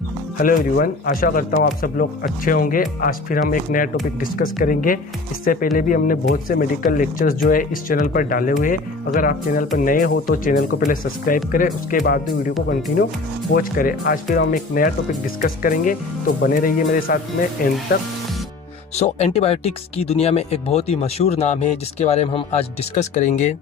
Hello everyone, आशा करता हूँ आप सब लोग अच्छे होंगे। आज फिर हम एक नया टॉपिक डिस्कस करेंगे। इससे पहले भी हमने बहुत से मेडिकल लेक्चर्स जो है इस चैनल पर डाले हुए हैं। अगर आप चैनल पर नए हो तो चैनल को पहले सब्सक्राइब करें, उसके बाद में वीडियो को कंटिन्यू वॉच करें। आज फिर हम एक नया टॉपिक डिस्कस करेंगे, तो बने रहिए मेरे साथ में एंड तक। एंटीबायोटिक्स की दुनिया में एक बहुत ही मशहूर नाम है जिसके बारे में हम आज डिस्कस करेंगे,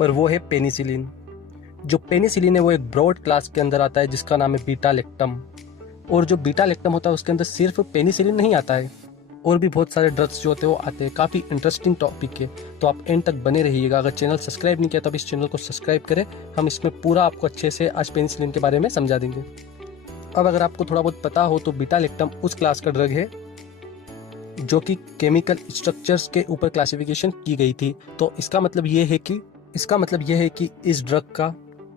और वो है पेनिसिलिन। जो पेनिसिलिन है वो एक ब्रॉड क्लास के अंदर आता है जिसका नाम है बीटा लैक्टम। और जो बीटा लैक्टम होता है उसके अंदर सिर्फ पेनिसिलिन नहीं आता है, और भी बहुत सारे ड्रग्स जो होते हैं वो आते हैं। काफ़ी इंटरेस्टिंग टॉपिक है, तो आप एंड तक बने रहिएगा। अगर चैनल सब्सक्राइब नहीं किया तो आप इस चैनल को सब्सक्राइब करें। हम इसमें पूरा आपको अच्छे से आज पेनिसिलिन के बारे में समझा देंगे। अब अगर आपको थोड़ा बहुत पता हो तो बीटा लैक्टम उस क्लास का ड्रग है जो कि केमिकल स्ट्रक्चर्स के ऊपर क्लासिफिकेशन की गई थी। तो इसका मतलब ये है कि इस ड्रग का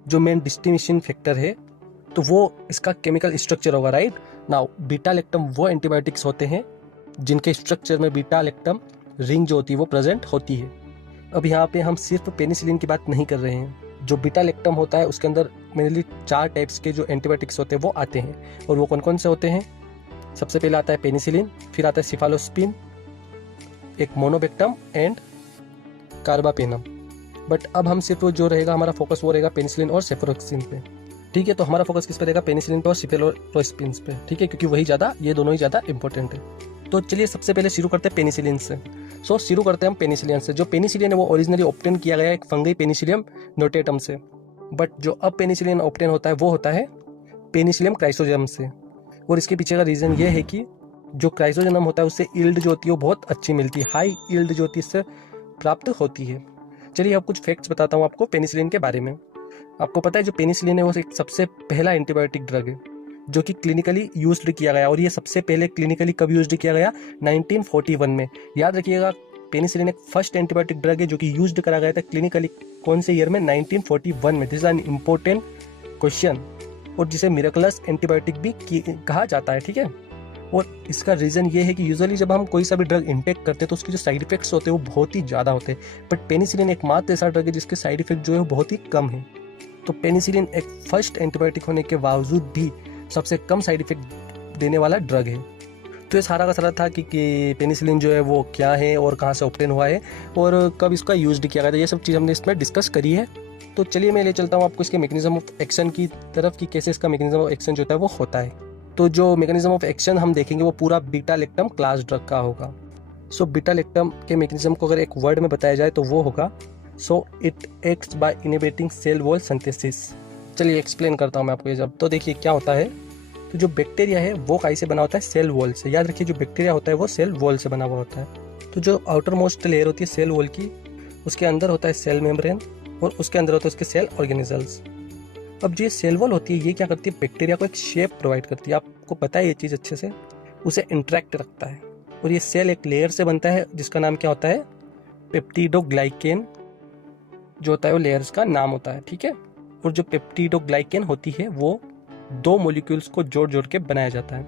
जो मेन डिस्टिंग्विशिंग फैक्टर है तो वो इसका केमिकल स्ट्रक्चर होगा, राइट। नाउ बीटा लैक्टम वो एंटीबायोटिक्स होते हैं जिनके स्ट्रक्चर में बीटा लैक्टम रिंग जो होती है वो प्रेजेंट होती है। अब यहाँ पे हम सिर्फ पेनिसिलिन की बात नहीं कर रहे हैं। जो बीटा लैक्टम होता है उसके अंदर मेनली 4 टाइप्स के जो एंटीबायोटिक्स होते हैं वो आते हैं, और वो कौन कौन से होते हैं। सबसे पहले आता है पेनिसिलिन, फिर आता है सिफालोस्पिन, एक मोनोबेक्टम एंड कार्बापेनम। बट अब हम सिर्फ जो रहेगा हमारा फोकस वो रहेगा पेनिसिलिन और सेफरोक्सिन पे, ठीक है। तो हमारा फोकस किस पे रहेगा, पेनिसिलिन पे और सिफेलोस्पिन पे, ठीक है, क्योंकि वही ये दोनों ही ज़्यादा इंपॉर्टेंट है। तो चलिए सबसे पहले शुरू करते हैं पेनिसिलिन से। शुरू करते हैं हम पेनिसिलिन से। जो पेनिसिलिन है वो ओरिजिनली ऑब्टेन किया गया एक फंगी पेनिसिलियम नोटेटम से, बट जो अब पेनिसिलिन ऑब्टेन होता है वो होता है पेनिसिलियम क्राइसोजम से। और इसके पीछे का रीज़न ये है कि जो क्राइसोजनम होता है उससे ईल्ड जो होती है वो बहुत अच्छी मिलती है, हाई ईल्ड जो होती है इससे प्राप्त होती है। चलिए अब कुछ फैक्ट्स बताता हूँ आपको पेनिसिलिन के बारे में। आपको पता है जो पेनिसिलिन है वो एक सबसे पहला एंटीबायोटिक ड्रग है जो कि क्लिनिकली यूज्ड किया गया, और ये सबसे पहले क्लिनिकली कब यूज्ड किया गया, 1941 में। याद रखिएगा, पेनिसिलिन एक फर्स्ट एंटीबायोटिक ड्रग है जो कि यूज्ड करा गया था क्लिनिकली कौन से ईयर में, 1941 में। This is an important question, और जिसे मिरेकलस एंटीबायोटिक भी कहा जाता है, ठीक है। और इसका रीज़न ये है कि यूजुअली जब हम कोई सा भी ड्रग इंटेक करते हैं तो उसके जो साइड इफेक्ट्स होते हैं वो बहुत ही ज़्यादा होते हैं, बट पेनिसिलिन एकमात्र ऐसा ड्रग है जिसके साइड इफेक्ट जो है वो बहुत ही कम है। तो पेनिसिलिन एक फर्स्ट एंटीबायोटिक होने के बावजूद भी सबसे कम साइड इफेक्ट देने वाला ड्रग है। तो ये सारा का सारा था कि पेनिसिलिन जो है वो क्या है और कहाँ से ऑब्टेन हुआ है और कब इसका यूज किया गया था, ये सब चीज़ हमने इसमें डिस्कस करी है। तो चलिए मैं ले चलता हूँ आपको इसके मैकेनिज्म ऑफ एक्शन की तरफ कि कैसे इसका मैकेनिज्म ऑफ एक्शन जो होता है वो होता है। तो जो मैकेनिज्म ऑफ एक्शन हम देखेंगे वो पूरा बीटा लैक्टम क्लास ड्रग का होगा। बीटा लैक्टम के मैकेनिज्म को अगर एक वर्ड में बताया जाए तो वो होगा it acts by inhibiting cell wall synthesis. चलिए एक्सप्लेन करता हूँ मैं आपको ये जब। तो देखिए क्या होता है, तो जो बैक्टीरिया है वो काई से बना होता है, सेल वॉल से। याद रखिए जो बैक्टीरिया होता है वो सेल वॉल से बना हुआ होता है। तो जो आउटर मोस्ट लेयर होती है सेल वॉल की, उसके अंदर होता है सेल मेम्ब्रेन, और उसके अंदर होता है उसके सेल ऑर्गेनिजल्स। अब जो ये सेल वॉल होती है ये क्या करती है, बैक्टीरिया को एक शेप प्रोवाइड करती है। आपको पता है ये चीज़ अच्छे से, उसे इंट्रैक्ट रखता है। और ये सेल एक लेयर से बनता है जिसका नाम क्या होता है, पेप्टिडोग्लाइकेन जो होता है वो लेयर्स का नाम होता है, ठीक है। और जो पेप्टिडोग्लाइकेन होती है वो 2 मॉलिक्यूल्स को जोड़ जोड़ के बनाया जाता है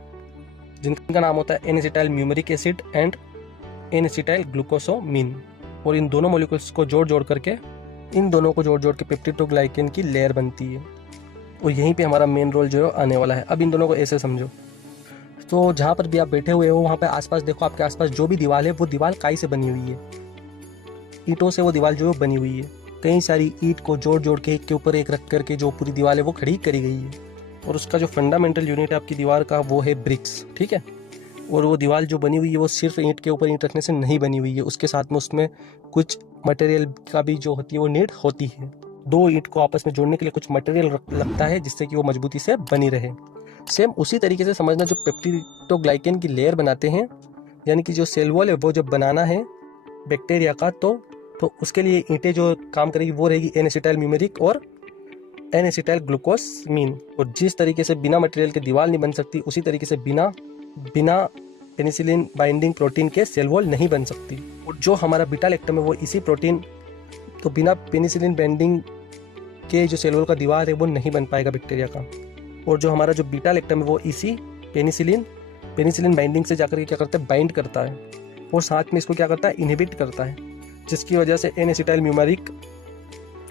जिनका नाम होता है N acetyl muramic acid and N acetyl glucosamine. और इन दोनों मॉलिक्यूल्स को जोड़ जोड़ के पेप्टिडोग्लाइकेन की लेयर बनती है, और यहीं पे हमारा मेन रोल जो है आने वाला है। अब इन दोनों को ऐसे समझो, तो जहाँ पर भी आप बैठे हुए हो वहाँ पे आसपास देखो, आपके आसपास जो भी दीवार है वो दीवार काई से बनी हुई है, ईंटों से वो दीवार जो है बनी हुई है। कई सारी ईंट को जोड़ जोड़ के एक के ऊपर एक रख करके जो पूरी दीवार है वो खड़ी करी गई है, और उसका जो फंडामेंटल यूनिट है आपकी दीवार का वो है ब्रिक्स, ठीक है। और वो दीवार जो बनी हुई है वो सिर्फ ईंट के ऊपर ईंट रखने से नहीं बनी हुई है, उसके साथ में उसमें कुछ मटेरियल का भी जो होती है वो नीड होती है। 2 ईंट को आपस में जोड़ने के लिए कुछ मटेरियल लगता है जिससे कि वो मजबूती से बनी रहे। सेम उसी तरीके से समझना, जो पेप्टिडोग्लाइकेन की लेयर बनाते हैं, यानी कि जो सेल वॉल है वो जब बनाना है बैक्टीरिया का, तो उसके लिए ईंटें जो काम करेगी वो रहेगी एन एसिटाइल म्यूमेरिक और एन एसिटाइल ग्लूकोसमीन। और जिस तरीके से बिना मटेरियल के दीवार नहीं बन सकती, उसी तरीके से बिना पेनिसिलिन बाइंडिंग प्रोटीन के सेल वॉल नहीं बन सकती। और जो हमारा बीटा लैक्टम है वो इसी प्रोटीन, तो बिना पेनिसिलिन बाइंडिंग के जो सेल वॉल का दीवार है वो नहीं बन पाएगा बैक्टीरिया का। और जो हमारा जो बीटा लैक्टम है वो इसी पेनिसिलिन बाइंडिंग से जाकर के क्या करता है, बाइंड करता है, और साथ में इसको क्या करता है, इनहिबिट करता है, जिसकी वजह से एन एसिटाइल म्यूमेरिक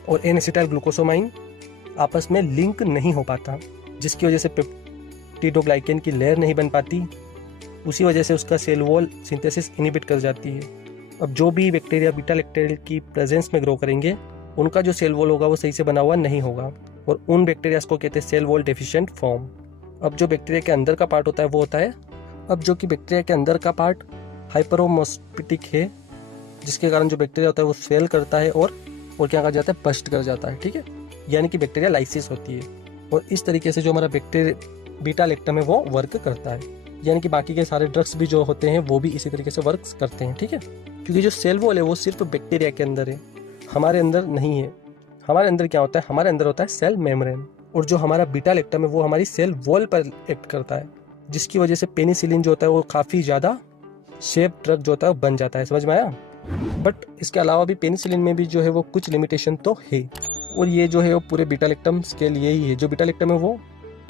और एन एसिटाइल ग्लूकोसोमाइन आपस में लिंक नहीं हो पाता, जिसकी वजह से पेप्टिडोग्लाइकेन की लेयर नहीं बन पाती, उसी वजह से उसका सेल वॉल सिंथेसिस इनहिबिट कर जाती है। अब जो भी बैक्टीरिया बीटा लैक्टम की प्रेजेंस में ग्रो करेंगे उनका जो सेल वॉल होगा वो सही से बना हुआ नहीं होगा, और उन बैक्टीरियाज को कहते हैं सेल वॉल डेफिशिएंट फॉर्म। अब जो बैक्टीरिया के अंदर का पार्ट होता है वो होता है, अब जो कि बैक्टीरिया के अंदर का पार्ट हाइपरोमोस्पिटिक है, जिसके कारण जो बैक्टीरिया होता है वो फेल करता है और क्या कहा जाता है, बस्ट कर जाता है। ठीक है, यानी कि बैक्टीरिया लाइसिस होती है, और इस तरीके से जो हमारा बैक्टीरिया बीटा लैक्टम है वो वर्क करता है। यानी कि बाकी के सारे ड्रग्स भी जो होते हैं वो भी इसी तरीके से वर्क करते हैं। ठीक है, क्योंकि जो सेल वॉल है वो सिर्फ बैक्टीरिया के अंदर है, हमारे अंदर नहीं है। हमारे अंदर क्या होता है, हमारे अंदर होता है सेल मेम्ब्रेन, और जो हमारा बीटा लैक्टम है वो हमारी सेल वॉल पर एक्ट करता है, जिसकी वजह से पेनिसिलिन जो होता है वो काफ़ी ज़्यादा सेफ ड्रग जो होता है बन जाता है। समझ में आया? बट इसके अलावा भी पेनिसिलिन में भी जो है वो कुछ लिमिटेशन तो है, और ये जो है वो पूरे बीटा लैक्टम्स के लिए ही है। जो बीटा लैक्टम है वो,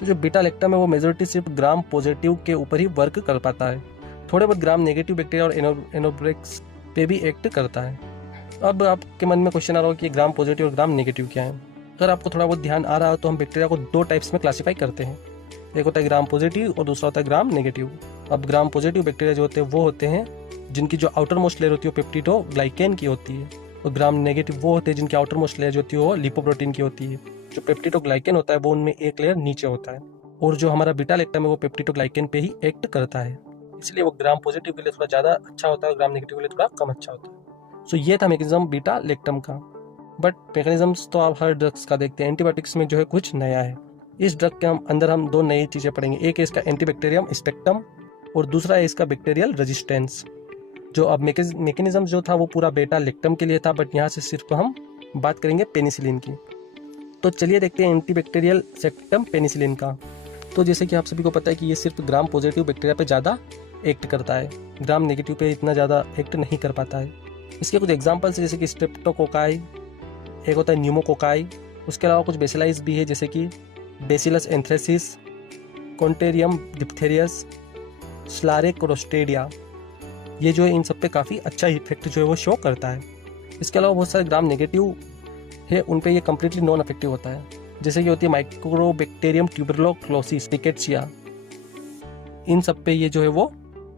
तो जो बीटा लैक्टम है वो मेजोरिटी सिर्फ ग्राम पॉजिटिव के ऊपर ही वर्क कर पाता है, थोड़े बहुत ग्राम नेगेटिव बैक्टीरिया और एनोब्रेक्स पे भी एक्ट करता है। अब आपके मन में क्वेश्चन आ रहा हो कि ग्राम पॉजिटिव और ग्राम नेगेटिव क्या है। अगर आपको थोड़ा बहुत ध्यान आ रहा हो तो हम बैक्टीरिया को दो टाइप्स में क्लासीफाई करते हैं, एक होता है ग्राम पॉजिटिव और दूसरा होता है ग्राम नेगेटिव। अब ग्राम पॉजिटिव बैक्टीरिया जो होते हैं वो होते हैं जिनकी जो आउटर मोस्ट लेयर होती है वो पेप्टिडोग्लाइकेन की होती है, और ग्राम नेगेटिव वो होते हैं जिनकी आउटर मोस्ट लेयर जो होती है वो लिपोप्रोटीन की होती है। जो पेप्टिडोग्लाइकेन होता है वो उनमें एक लेयर नीचे होता है, और जो हमारा बीटा लैक्टम है वो पेप्टिडोग्लाइकेन पे ही एक्ट करता है, इसलिए वो ग्राम पॉजिटिव के लिए थोड़ा ज़्यादा अच्छा होता है और ग्राम नेगेटिव के लिए थोड़ा कम अच्छा होता है। सो ये था मैकेनिज्म बीटा लैक्टम का। बट मैकेनिज्म्स तो आप हर ड्रग्स का देखते हैं, एंटीबायोटिक्स में जो है कुछ नया है। इस ड्रग के अंदर हम दो नई चीज़ें पढ़ेंगे, एक है इसका एंटीबैक्टीरियम स्पेक्ट्रम और दूसरा है इसका बैक्टीरियल रेजिस्टेंस। जो अब मैकेनिज्म जो था वो पूरा बीटा लैक्टम के लिए था, बट यहाँ से सिर्फ हम बात करेंगे पेनिसिलिन की। तो चलिए देखते हैं एंटीबैक्टीरियल सेक्टम पेनिसिलिन का। तो जैसे कि आप सभी को पता है कि ये सिर्फ ग्राम पॉजिटिव बैक्टीरिया पे ज़्यादा एक्ट करता है, ग्राम नेगेटिव पे इतना ज़्यादा एक्ट नहीं कर पाता है। इसके कुछ एग्जांपल्स जैसे कि स्ट्रेप्टोकोकाई, एक होता है न्यूमोकोकाई, उसके अलावा कुछ बेसिलाइज भी है जैसे कि बेसिलस एंथ्रेसिस, कॉन्टेरियम डिप्थेरियस, स्लारेक्रोस्टेडिया। ये जो है इन सब पे काफ़ी अच्छा इफेक्ट जो है वो शो करता है। इसके अलावा बहुत सारे ग्राम नेगेटिव है, उन पे ये कम्प्लीटली नॉन अफेक्टिव होता है, जैसे कि होती है माइक्रोबैक्टीरियम ट्यूबरक्लोसिस, रिकेट्सिया। इन सब पे ये जो है वो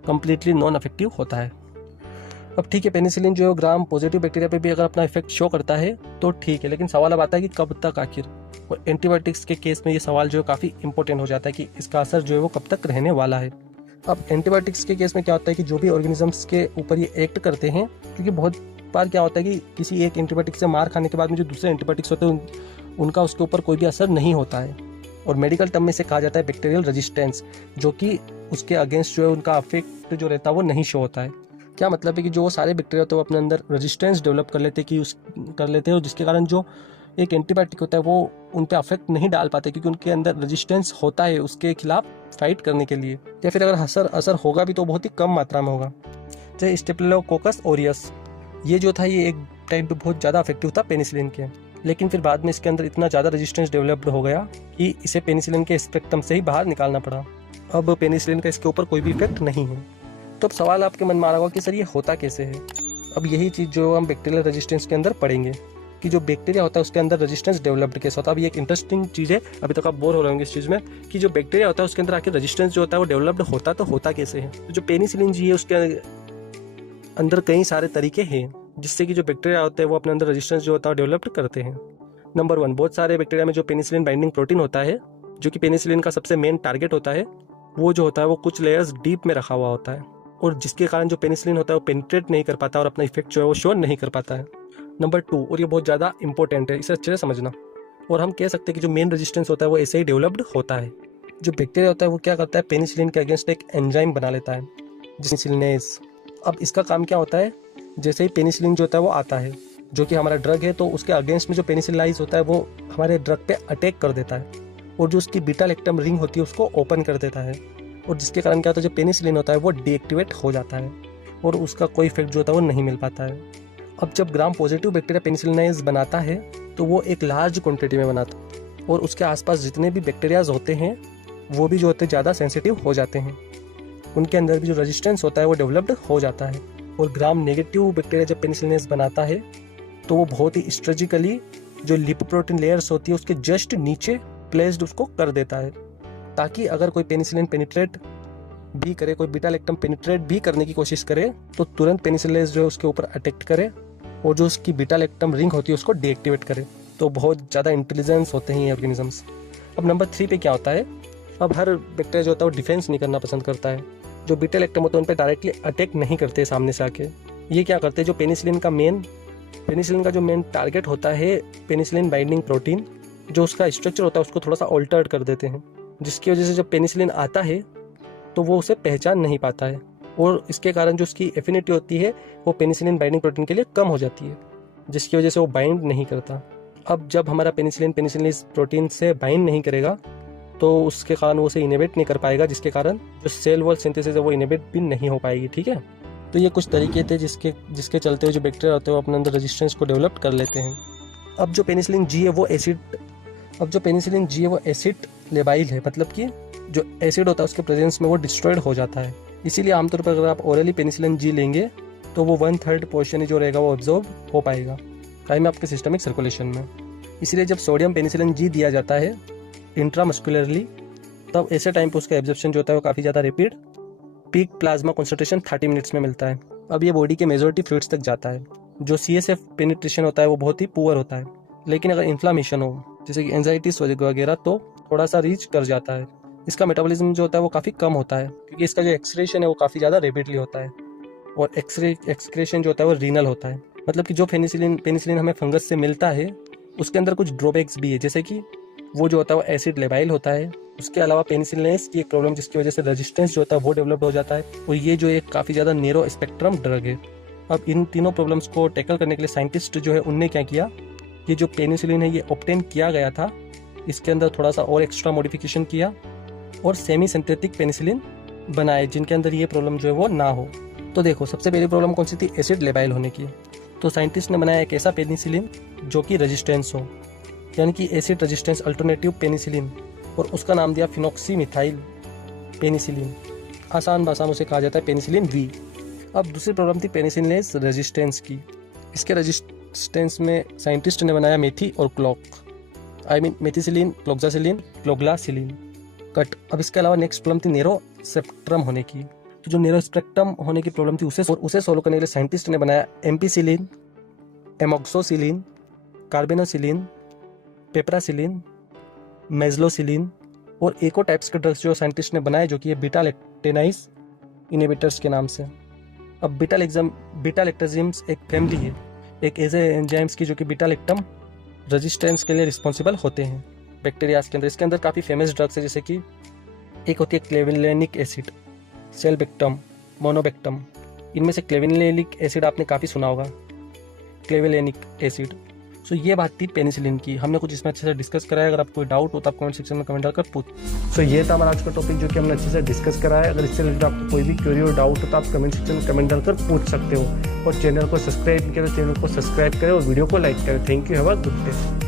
कम्प्लीटली नॉन अफेक्टिव होता है। अब ठीक है, पेनिसिलिन जो है ग्राम पॉजिटिव बैक्टीरिया पे भी अगर अपना इफेक्ट शो करता है तो ठीक है, लेकिन सवाल अब आता है कि कब तक आखिर। और एंटीबायोटिक्स के केस में ये सवाल जो है काफ़ी इंपॉर्टेंट हो जाता है कि इसका असर जो है वो कब तक रहने वाला है। अब एंटीबायोटिक्स के केस में क्या होता है कि जो भी ऑर्गेनिजम्स के ऊपर ये एक्ट करते हैं, क्योंकि बहुत बार क्या होता है कि किसी एक एंटीबायोटिक से मार खाने के बाद में जो दूसरे एंटीबायोटिक्स होते हैं उनका उसके ऊपर कोई भी असर नहीं होता है, और मेडिकल टर्म में से कहा जाता है बैक्टीरियल रेजिस्टेंस, जो कि उसके अगेंस्ट जो है उनका अफेक्ट जो रहता है वो नहीं शो होता है। क्या मतलब है कि जो सारे बैक्टीरिया होते हैं वो अपने अंदर रेजिस्टेंस डेवलप कर लेते हैं, और जिसके कारण जो एक एंटीबायोटिक होता है वो उन पर अफेक्ट नहीं डाल पाते, क्योंकि उनके अंदर रेजिस्टेंस होता है उसके खिलाफ फाइट करने के लिए, या फिर अगर असर होगा भी तो बहुत ही कम मात्रा में होगा। जैसे स्टेफिलोकोकस ऑरियस, ये जो था ये एक टाइम पे बहुत ज़्यादा अफेक्टिव था पेनिसिलिन के, लेकिन फिर बाद में इसके अंदर इतना ज़्यादा रेजिस्टेंस डेवलप्ड हो गया कि इसे पेनिसिलिन के स्पेक्ट्रम से ही बाहर निकालना पड़ा। अब पेनिसिलिन का इसके ऊपर कोई भी इफेक्ट नहीं है। तो अब सवाल आपके मन में आ रहा होगा कि सर ये होता कैसे है। अब यही चीज़ जो हम बैक्टीरियल रेजिस्टेंस के अंदर पढ़ेंगे कि जो बैक्टीरिया होता है उसके अंदर रेजिस्टेंस डेवलप्ड कैसे होता है। अब ये एक इंटरेस्टिंग चीज़ है, अभी तक आप बोर हो रहे होंगे इस चीज़ में कि जो बैक्टीरिया होता है उसके अंदर आखिर रेजिस्टेंस जो होता है वो डेवलप्ड होता तो होता कैसे है। तो जो पेनिसिलिन जी है उसके अंदर कई सारे तरीके हैं जिससे कि जो बैक्टीरिया होते हैं वो अपने अंदर रेजिस्टेंस जो होता है डेवलप्ड करते हैं। नंबर 1, बहुत सारे बैक्टीरिया में जो पेनिसिलिन बाइंडिंग प्रोटीन होता है, जो कि पेनिसिलिन का सबसे मेन टारगेट होता है, वो जो होता है वो कुछ लेयर्स डीप में रखा हुआ होता है, और जिसके कारण जो पेनिसिलिन होता है वो पेनिट्रेट नहीं कर पाता और अपना इफेक्ट जो है वो शो नहीं कर पाता है। नंबर 2, और ये बहुत ज़्यादा इंपॉर्टेंट है, इसे अच्छे से समझना, और हम कह सकते हैं कि जो मेन रेजिस्टेंस होता है वो ऐसे ही डेवलप्ड होता है। जो बैक्टीरिया होता है वो क्या करता है, पेनिसिलिन के अगेंस्ट एक एंजाइम बना लेता है, पेनिसिलिनेज। अब इसका काम क्या होता है, जैसे ही पेनिसिलिन जो होता है वो आता है, जो कि हमारा ड्रग है, तो उसके अगेंस्ट में जो पेनिसिलाइज होता है वो हमारे ड्रग पे अटैक कर देता है, और जो उसकी बीटा लैक्टम रिंग होती है उसको ओपन कर देता है, और जिसके कारण क्या होता है जो पेनिसिलिन होता है वो डीएक्टिवेट हो जाता है, और उसका कोई इफेक्ट जो होता है वो नहीं मिल पाता है। अब जब ग्राम पॉजिटिव बैक्टीरिया पेनिसिलिनाइज बनाता है तो वो एक लार्ज क्वांटिटी में बनाता है, और उसके आसपास जितने भी बैक्टीरियाज होते हैं वो भी जो होते हैं ज़्यादा सेंसिटिव हो जाते हैं, उनके अंदर भी जो रेजिस्टेंस होता है वो डेवलप्ड हो जाता है। और ग्राम नेगेटिव बैक्टीरिया जब पेनिसिलिनेज बनाता है तो वो बहुत ही स्ट्रेटेजिकली जो लिपोप्रोटीन लेयर्स होती है उसके जस्ट नीचे प्लेस्ड उसको कर देता है, ताकि अगर कोई पेनिसिलिन पेनिट्रेट भी करे, कोई बीटा लैक्टम पेनिट्रेट भी करने की कोशिश करे तो तुरंत पेनिसिलिन जो है उसके ऊपर अटैक करे और जो उसकी बीटा लैक्टम रिंग होती है उसको डीएक्टिवेट करे। तो बहुत ज़्यादा इंटेलिजेंस होते हैं ये ऑर्गेनिजम्स। अब नंबर 3 पे क्या होता है, अब हर बैक्टीरिया जो होता है वो डिफेंस नहीं करना पसंद करता है। जो बीटा लैक्टम होते हैं उन पर डायरेक्टली अटैक नहीं करते सामने से आके। ये क्या करते हैं, जो पेनिसिलिन का जो मेन टारगेट होता है पेनिसिलिन बाइंडिंग प्रोटीन, जो उसका स्ट्रक्चर होता है उसको थोड़ा सा ऑल्टर्ड कर देते हैं, जिसकी वजह से जब पेनिसिलिन आता है तो वो उसे पहचान नहीं पाता है और इसके कारण जो उसकी एफिनिटी होती है वो पेनिसिलिन बाइंडिंग प्रोटीन के लिए कम हो जाती है, जिसकी वजह से वो बाइंड नहीं करता। अब जब हमारा पेनिसिलिन इस प्रोटीन से बाइंड नहीं करेगा तो उसके कारण वो उसे इनहिबिट नहीं कर पाएगा, जिसके कारण जो सेल वॉल सिंथेसिस है वो इनहिबिट भी नहीं हो पाएगी। ठीक है, तो ये कुछ तरीके थे जिसके चलते हुए जो बैक्टीरिया होते हैं वो अपने अंदर रेजिस्टेंस को डेवलप कर लेते हैं। अब जो पेनिसिलिन जी है वो एसिड लेबाइल है, मतलब कि जो एसिड होता है उसके प्रेजेंस में वो डिस्ट्रॉयड हो जाता है। इसीलिए आमतौर पर अगर आप ओरली पेनिसिलिन जी लेंगे तो वो 1/3 पोर्शन ही जो रहेगा वो ऑब्जॉर्ब हो पाएगा टाइम आपके सिस्टमिक सर्कुलेशन में। इसीलिए जब सोडियम पेनिसिलिन जी दिया जाता है इंट्रामस्कुलरली, तब ऐसे टाइम पर उसका एब्जॉर्प्शन जो होता है वो काफ़ी ज़्यादा rapid, peak plasma concentration 30 minutes में मिलता है। अब ये बॉडी के मेजॉरिटी फ्लूइड्स तक जाता है। जो CSF पेनिट्रेशन होता है वो बहुत ही पुअर होता है, लेकिन अगर इन्फ्लामेशन हो जैसे कि एंजाइटिस वगैरह तो थोड़ा सा रीच कर जाता है। इसका मेटाबॉलिज्म जो होता है वो काफ़ी कम होता है क्योंकि इसका जो एक्सक्रीशन है वो काफ़ी ज़्यादा रैपिडली होता है और एक्सक्रीशन जो होता है वो रीनल होता है। मतलब कि जो पेनिसिलिन हमें फंगस से मिलता है उसके अंदर कुछ ड्रॉबैक्स भी है, जैसे कि वो जो होता है वो एसिड लेबाइल होता है। उसके अलावा पेनिसिलिनेस की एक प्रॉब्लम जिसकी वजह से रेजिस्टेंस जो होता है वो डेवलप हो जाता है और ये जो एक काफ़ी ज़्यादा नेरो स्पेक्ट्रम ड्रग है। अब इन तीनों प्रॉब्लम्स को टैकल करने के लिए साइंटिस्ट जो है उनने क्या किया, ये जो पेनिसिलिन है ये ऑब्टेन किया गया था, इसके अंदर थोड़ा सा और एक्स्ट्रा मॉडिफिकेशन किया और सेमी सिंथेटिक पेनिसिलिन बनाए जिनके अंदर ये प्रॉब्लम जो है वो ना हो। तो देखो सबसे पहली प्रॉब्लम कौन सी थी, एसिड लेबाइल होने की। तो साइंटिस्ट ने बनाया एक ऐसा पेनिसिलिन जो कि रेजिस्टेंस हो, यानी कि एसिड रेजिस्टेंस अल्टरनेटिव पेनिसिलिन, और उसका नाम दिया फिनॉक्सीमिथाइल पेनिसिलिन। आसान भाषा में उसे कहा जाता है पेनिसिलिन वी। अब दूसरी प्रॉब्लम थी पेनिसिलिनेस रेजिस्टेंस की। इसके रेजिस्टेंस में साइंटिस्ट ने बनाया मेथी और मेथिसिलिन, क्लोक्सासिलिन, क्लोग्लासिलिन कट। अब इसके अलावा नेक्स्ट प्रॉब्लम थी नेरो स्पेक्ट्रम होने की। तो जो नेरो स्पेक्ट्रम होने की प्रॉब्लम थी उसे सोल्व करने के लिए साइंटिस्ट ने बनाया एम्पिसिलिन, एमोक्सोसिलिन, कार्बेनोसिलिन, पेप्रासिलिन, मेजलोसिलिन और एको टाइप्स के ड्रग्स जो साइंटिस्ट ने बनाए जो कि ये बीटा लैक्टेनाइज इनहिबिटर्स के नाम से। अब बीटा लैक्टेजिम्स एक फैमिली है, एक ऐसे एंजाइम्स की जो कि बीटा लैक्टम रेजिस्टेंस के लिए रिस्पॉन्सिबल होते हैं बैक्टीरियाज के अंदर। इसके अंदर काफ़ी फेमस ड्रग्स है, जैसे कि एक होती है क्लेविलेनिक एसिड, सेलबेक्टम, मोनोबेक्टम। इनमें से क्लेविलेनिक एसिड आपने काफ़ी सुना होगा, क्लेविलेनिक एसिड। सो ये बात थी पेनिसिलिन की, हमने कुछ इसमें अच्छे से डिस्कस करा है। अगर आपको कोई डाउट हो तो आप कमेंट सेक्शन में कमेंट डालकर पूछ। सो ये था हमारा आज का टॉपिक जो कि हमने अच्छे से डिस्कस करा है। अगर इससे रिलेटेड आपको कोई भी क्वेरी और डाउट हो तो आप कमेंट सेक्शन में कमेंट डालकर पूछ सकते हो। और चैनल को सब्सक्राइब करें, चैनल को सब्सक्राइब करें और वीडियो को लाइक करें। Thank you, have a good day.